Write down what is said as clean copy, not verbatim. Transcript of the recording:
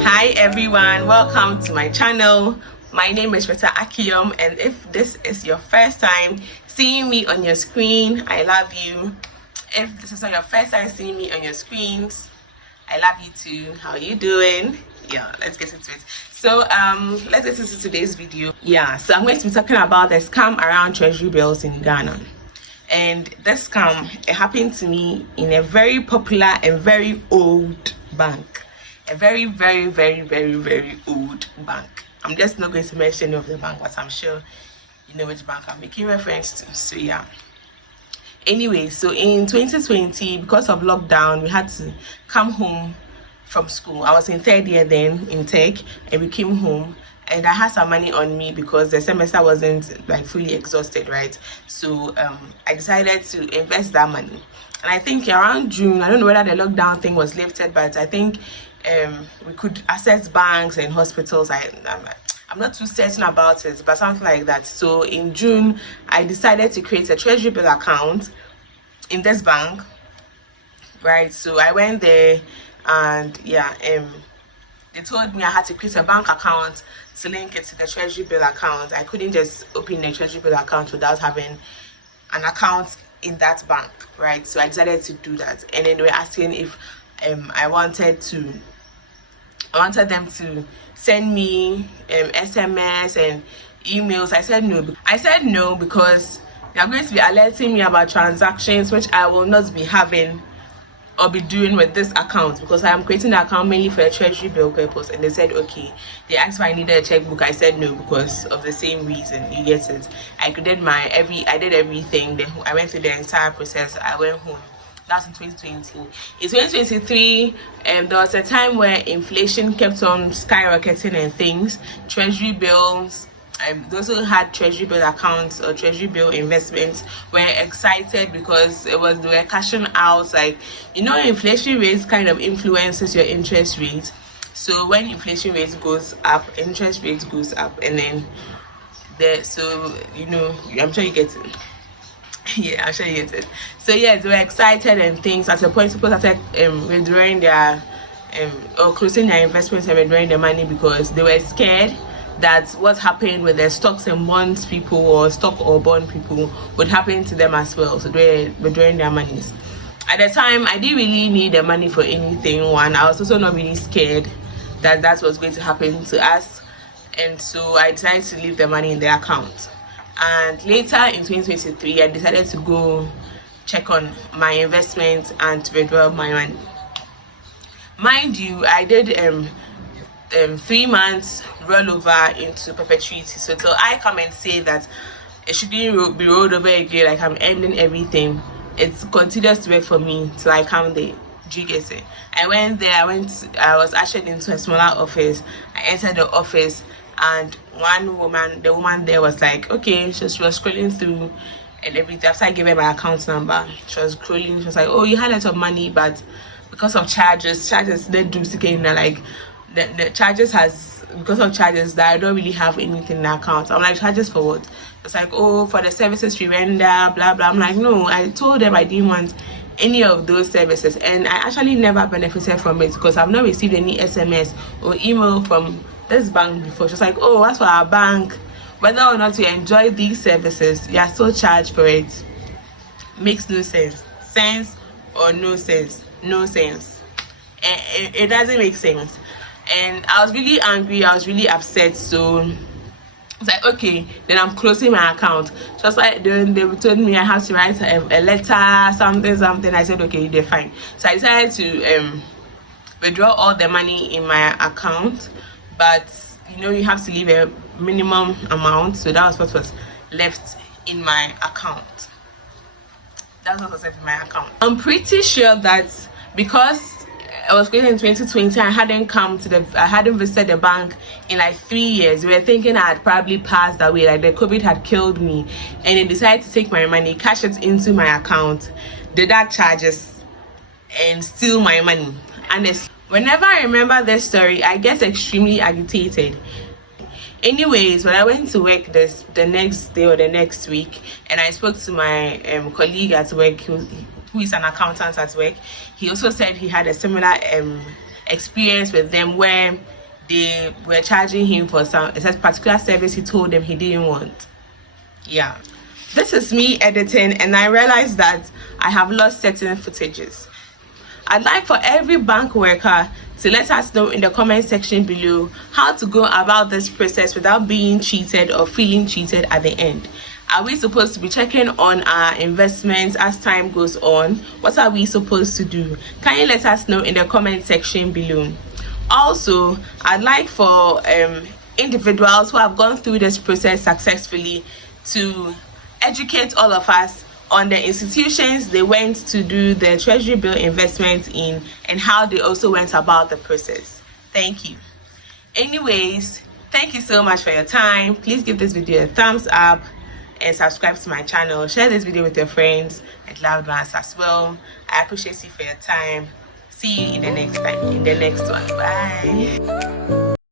Hi everyone, welcome to my channel. My name is Rita Akiyom, and if this is your first time seeing me on your screen, I love you. If this is not your first time seeing me on your screens, I love you too. How are you doing? Yeah, let's get into it. So let's get into today's video. Yeah, so I'm going to be talking about the scam around treasury bills in Ghana. And this scam, it happened to me in a very popular and very old bank. A very old bank. I'm just not going to mention any of the bank, but I'm sure you know which bank I'm making reference to. So yeah. Anyway, so in 2020, because of lockdown, we had to come home from school. I was in third year then in tech, and we came home, and I had some money on me because the semester wasn't like fully exhausted, right? So I decided to invest that money. And I think around June, I don't know whether the lockdown thing was lifted, but I think we could access banks and hospitals. I'm not too certain about it, but something like that. So in June, I decided to create a treasury bill account in this bank, right? So I went there, and yeah, they told me I had to create a bank account to link it to the treasury bill account. I couldn't just open a treasury bill account without having an account in that bank, right? So I decided to do that, and then they were asking if I wanted them to send me SMS and emails. I said no because they are going to be alerting me about transactions which I will not be having or be doing with this account, because I am creating the account mainly for a treasury bill purpose. And they said okay. They asked if I needed a checkbook. I said no because of the same reason. You get it? I did everything. Then I went through the entire process. I went home. That's in 2020. In 2023, there was a time where inflation kept on skyrocketing and things. Treasury bills, those who had treasury bill accounts or treasury bill investments were excited because they were cashing out. Like, you know, inflation rates kind of influences your interest rate. So when inflation rate goes up, interest rate goes up, and then so you know, I'm sure you get it. Yeah, I'm sure you get it. So yeah, they were excited and things. At a point, people started withdrawing their or closing their investments and withdrawing their money because they were scared that what happened with the stocks and bonds people or stock or bond people would happen to them as well. So they were withdrawing their monies. At the time, I didn't really need the money for anything. One, I was also not really scared that was going to happen to us, and so I decided to leave the money in the account. And later in 2023, I decided to go check on my investments and to withdraw my money. Mind you, I did 3 months rollover into perpetuity. So till I come and say that it shouldn't be rolled over again, like I'm ending everything, it continues to work for me till I come there. Do you get it? I went there. I was ushered into a smaller office. I entered the office, and the woman there was like, okay, she was scrolling through and everything. After I gave her my account number, she was scrolling. She was like, oh, you had a lot of money, but because of charges they do again. Like the charges because of charges that I don't really have anything in the account. I'm like, charges for what? It's like, oh, for the services we render, blah blah. I'm like, no, I told them I didn't want any of those services, and I actually never benefited from it because I've not received any SMS or email from this bank before. Just like, oh, as for our bank, whether or not you enjoy these services, you are still charged for it. Makes no sense. Sense or no sense? No sense. It doesn't make sense. And I was really angry. I was really upset. So it's like, okay, then I'm closing my account. Just like then they told me I have to write a letter, something. I said, okay, they're fine. So I decided to withdraw all the money in my account, but you know, you have to leave a minimum amount. So that was what was left in my account. That's what was left in my account. I'm pretty sure that because I was created in 2020, I hadn't visited the bank in like 3 years. We were thinking I had probably passed away, like the COVID had killed me, and they decided to take my money, cash it into my account, deduct charges, and steal my money. Honestly, whenever I remember this story, I get extremely agitated. Anyways, when I went to work the next day or the next week, and I spoke to my colleague at work who is an accountant at work, he also said he had a similar experience with them where they were charging him for a particular service he told them he didn't want. Yeah, this is me editing, and I realized that I have lost certain footages. I'd like for every bank worker to let us know in the comment section below how to go about this process without being cheated or feeling cheated at the end. Are we supposed to be checking on our investments as time goes on? What are we supposed to do? Can you let us know in the comment section below? Also, I'd like for individuals who have gone through this process successfully to educate all of us on the institutions they went to do the treasury bill investments in and how they also went about the process. Thank you. Anyways, thank you so much for your time. Please give this video a thumbs up and subscribe to my channel. Share this video with your friends and loved ones as well. I appreciate you for your time. See you in the next one. Bye.